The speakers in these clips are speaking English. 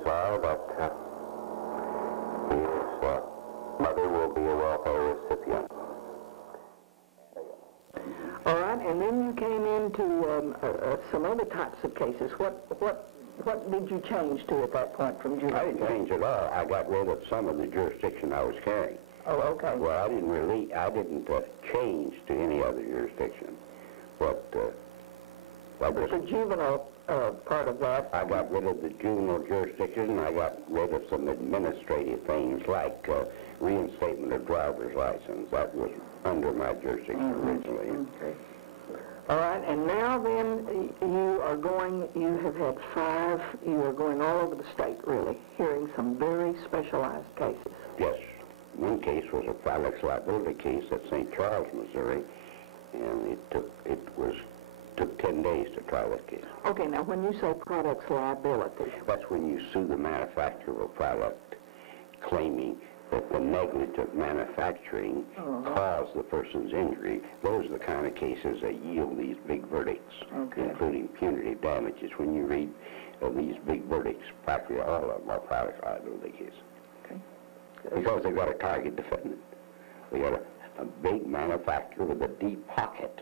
these are that his mother will be a welfare recipient. All right, and then you came into some other types of cases. What did you change to at that point from jury? I didn't change at all. I got rid of some of the jurisdiction I was carrying. Oh, okay. Well, I didn't change to any other jurisdiction. But the juvenile part of that. I got rid of the juvenile jurisdiction, and I got rid of some administrative things like reinstatement of driver's license. That was under my jurisdiction originally. Okay. All right, and now then you have had 5, you are going all over the state, really, hearing some very specialized cases. Yes. One case was a products liability case at St. Charles, Missouri, and it took 10 days to try that case. Okay, now when you say products liability... That's when you sue the manufacturer of a product claiming that the negligent manufacturing caused the person's injury. Those are the kind of cases that yield these big verdicts, including punitive damages. When you read these big verdicts, practically all of them are product liability cases. Okay. Because they've got a target defendant. They got a big manufacturer with a deep pocket.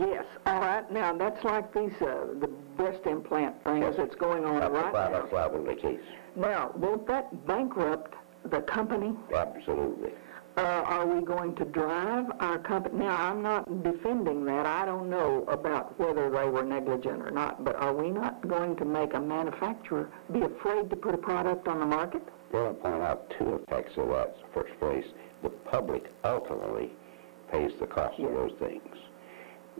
Yes. All right. Now that's like these the breast implant things that's going on right now. That's a product liability case. Now, won't that bankrupt the company? Absolutely. Are we going to drive our company? Now, I'm not defending that. I don't know about whether they were negligent or not, but are we not going to make a manufacturer be afraid to put a product on the market? Well, I point out 2 effects of that. First place, the public ultimately pays the cost of those things.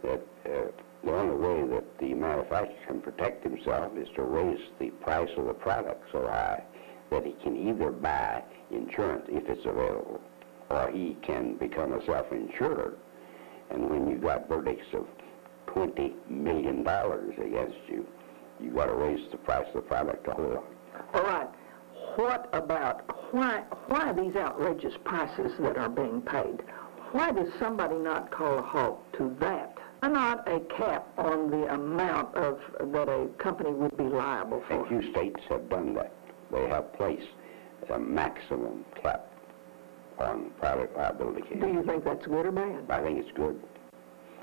That the only way that the manufacturer can protect himself is to raise the price of the product so high that he can either buy insurance if it's available, or he can become a self-insurer. And when you've got verdicts of $20 million against you, you've got to raise the price of the product to hold on. All right. What about, why these outrageous prices that are being paid? Why does somebody not call a halt to that? Not a cap on the amount that a company would be liable for. A few states have done that. They have placed a maximum cap on product liability cases. Do you think that's good or bad? I think it's good.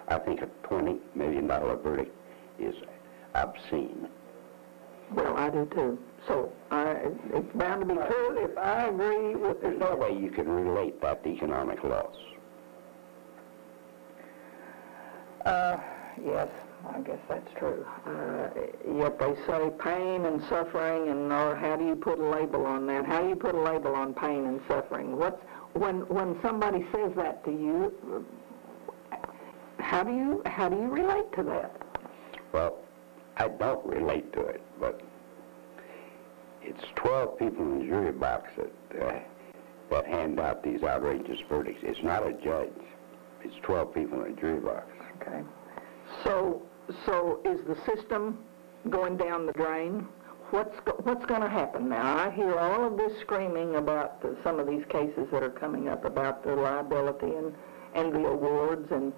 I think a $20 million verdict is obscene. Well, I do too. So it's bound to be true if I agree with... There's no way you can relate that to economic loss. Yes, I guess that's true. Yet they say pain and suffering, or how do you put a label on that? How do you put a label on pain and suffering? When somebody says that to you, how do you relate to that? Well, I don't relate to it, but it's 12 people in the jury box that hand out these outrageous verdicts. It's not a judge. It's 12 people in the jury box. Okay. So is the system going down the drain? What's going to happen now? I hear all of this screaming about some of these cases that are coming up about the liability and the awards and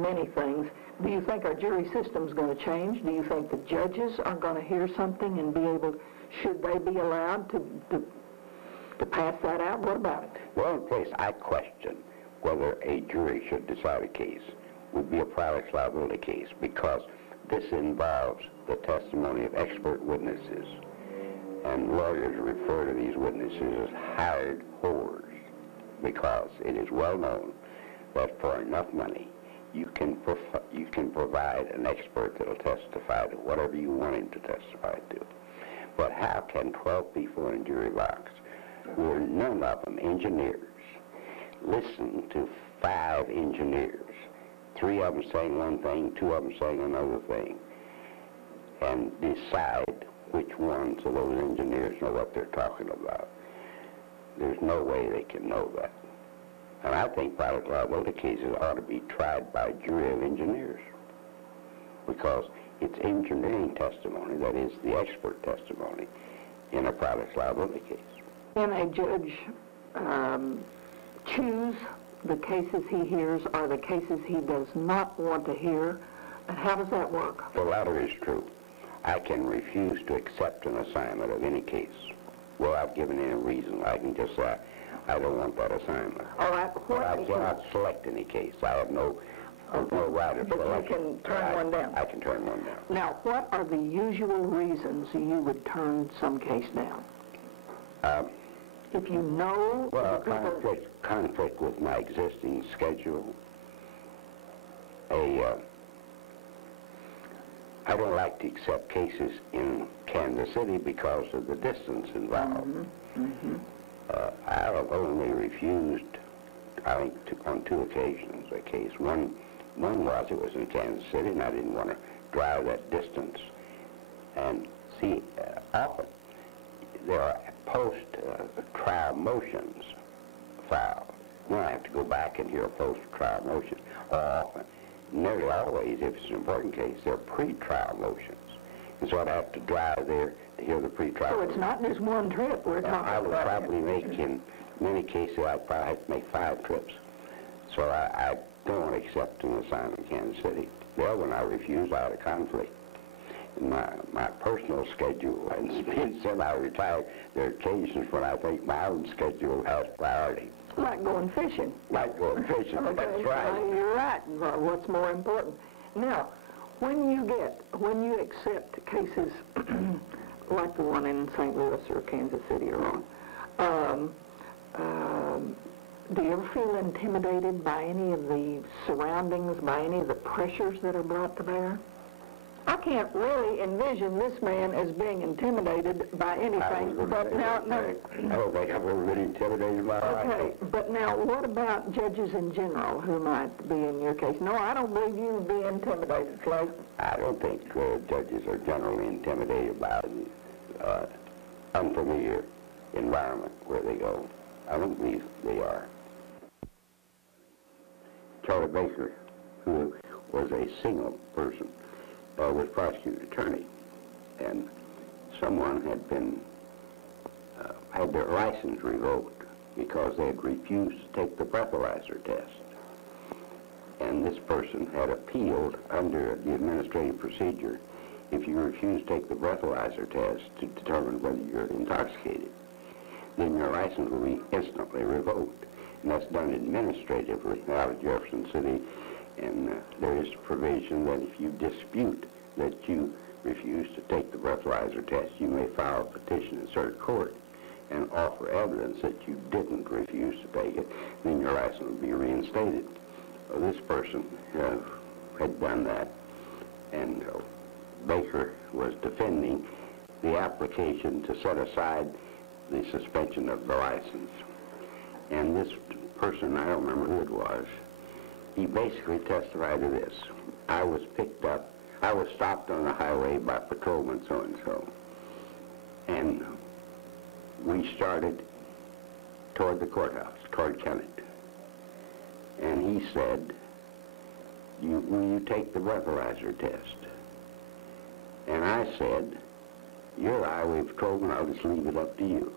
many things. Do you think our jury system's going to change? Do you think the judges are going to hear something and be able, should they be allowed to pass that out? What about it? Well, in place, I question whether a jury should decide a case would be a product liability case, because this involves the testimony of expert witnesses, and lawyers refer to these witnesses as hired whores, because it is well known that for enough money you can provide an expert that will testify to whatever you want him to testify to. But how can 12 people in a jury box, who are none of them engineers, listen to 5 engineers, 3 of them saying one thing, 2 of them saying another thing, and decide which ones of those engineers know what they're talking about? There's no way they can know that. And I think product liability cases ought to be tried by a jury of engineers, because it's engineering testimony that is the expert testimony in a product liability case. Can a judge choose the cases he hears or the cases he does not want to hear? And how does that work? The latter is true. I can refuse to accept an assignment of any case without giving any reason. I can just say, I don't want that assignment. All right. But I cannot select any case. I have no right of But selection. you can turn one down. I can turn one down. Now, what are the usual reasons you would turn some case down? If you know... Well, conflict with my existing schedule. I don't like to accept cases in Kansas City because of the distance involved. I have only refused, I think, on 2 occasions a case. One was it was in Kansas City, and I didn't want to drive that distance. And see, often there are post-trial motions filed. Then I have to go back and hear a post-trial motion. Often, nearly always, if it's an important case, there are pre-trial motions. And so I'd have to drive there to hear the pre-trial. So it's not just one trip. We're talking I would about probably make, in many cases, I'd probably have to make 5 trips. So I don't want to accept an assignment in Kansas City. The other one I refused out of conflict. In my personal schedule, and being semi-retired, there are occasions when I think my own schedule has priority. like going fishing. Like going fishing, Okay, that's right. you're right. Well, what's more important? Now, when you accept cases like the one in St. Louis or Kansas City or do you ever feel intimidated by any of the surroundings, by any of the pressures that are brought to bear? I can't really envision this man as being intimidated by anything, but now... I don't think I've ever been intimidated by life. Okay, but now what about judges in general who might be in your case? No, I don't believe you would be intimidated, Flake. I don't think judges are generally intimidated by the unfamiliar environment where they go. I don't believe they are. Charlie Baker, who was a single person, was prosecuting attorney, and someone had been had their license revoked because they had refused to take the breathalyzer test. And this person had appealed under the administrative procedure if you refuse to take the breathalyzer test to determine whether you're intoxicated, then your license will be instantly revoked. And that's done administratively out of Jefferson City. And there is provision that if you dispute that you refuse to take the breathalyzer test, you may file a petition in circuit court and offer evidence that you didn't refuse to take it, then your license will be reinstated. This person had done that, and Baker was defending the application to set aside the suspension of the license. And this person, I don't remember who it was, he basically testified to this. I was picked up, I was stopped on the highway by patrolman so-and-so, and we started toward the courthouse, toward Kennett. And he said, will you take the breathalyzer test? And I said, you're a highway patrolman, I'll just leave it up to you.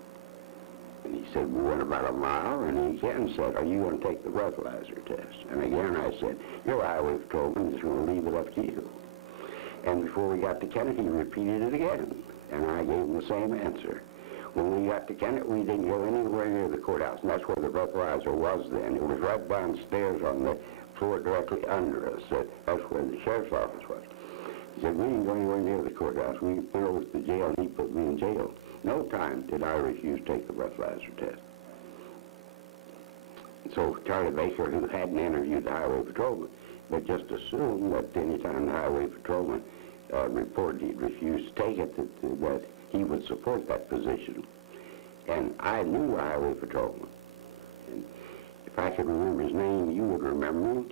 And he said, we went about a mile, and he again said, are you going to take the breathalyzer test? And again I said, you're a highway patrolman, I'm just going to leave it up to you. And before we got to Kennett, he repeated it again, and I gave him the same answer. When we got to Kennett, we didn't go anywhere near the courthouse, and that's where the breathalyzer was then. It was right downstairs on the floor directly under us. That's where the sheriff's office was. He said, we didn't go anywhere near the courthouse. We went over to the jail, and he put me in jail. No time did I refuse to take the breathalyzer test. So Charlie Baker, who hadn't interviewed the highway patrolman, but just assumed that any time the highway patrolman reported he'd refused to take it, that he would support that position. And I knew the highway patrolman. And if I could remember his name, you would remember him.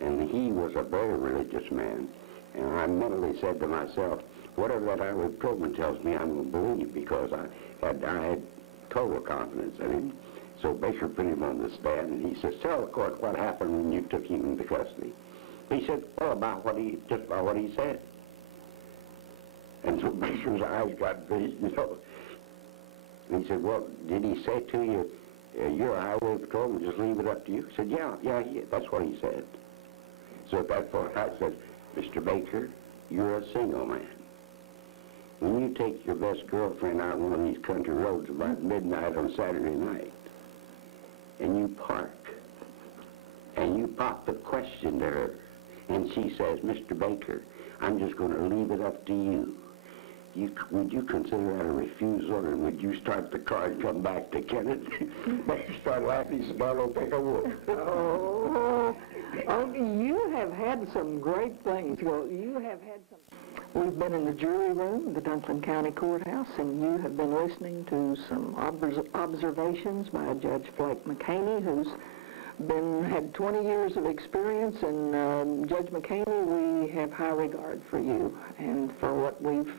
And he was a very religious man. And I mentally said to myself, whatever that highway patrolman tells me, I'm going to believe, because I had total confidence in him. So Baker put him on the stand, and he says, tell the court what happened when you took him into custody. He said, well, just about what he said. And so Baker's eyes got big, you know. And he said, well, did he say to you, you're a highway patrolman, just leave it up to you? He said, yeah, that's what he said. So at that point I said, Mr. Baker, you're a single man. when you take your best girlfriend out on one of these country roads about midnight on Saturday night, and you park, and you pop the question to her, and she says, Mr. Baker, I'm just going to leave it up to you. Would you consider that a refusal, or would you start the car and come back to Kennett? Make her start laughing, smile, will pick a wolf. Oh, you have had some great things. Well, you have had some. We've been in the jury room of the Dunklin County Courthouse, and you have been listening to some observations by Judge Flake McHaney, who's had 20 years of experience. And Judge McHaney, we have high regard for you and for what we've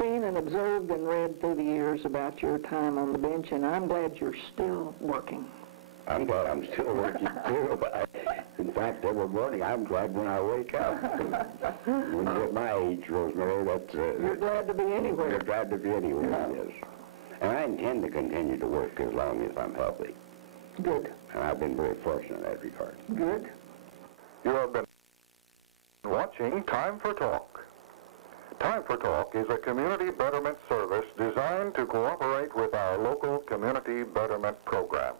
seen and observed and read through the years about your time on the bench, and I'm glad you're still working. I'm glad I'm still working too. In fact, every morning I'm glad when I wake up. When you get my age, Rosemary, that's... you're glad to be anywhere. You're glad to be anywhere, yes. And I intend to continue to work as long as I'm healthy. Good. And I've been very fortunate in that regard. Good. You have been watching Time for Talk. Time for Talk is a community betterment service designed to cooperate with our local community betterment program.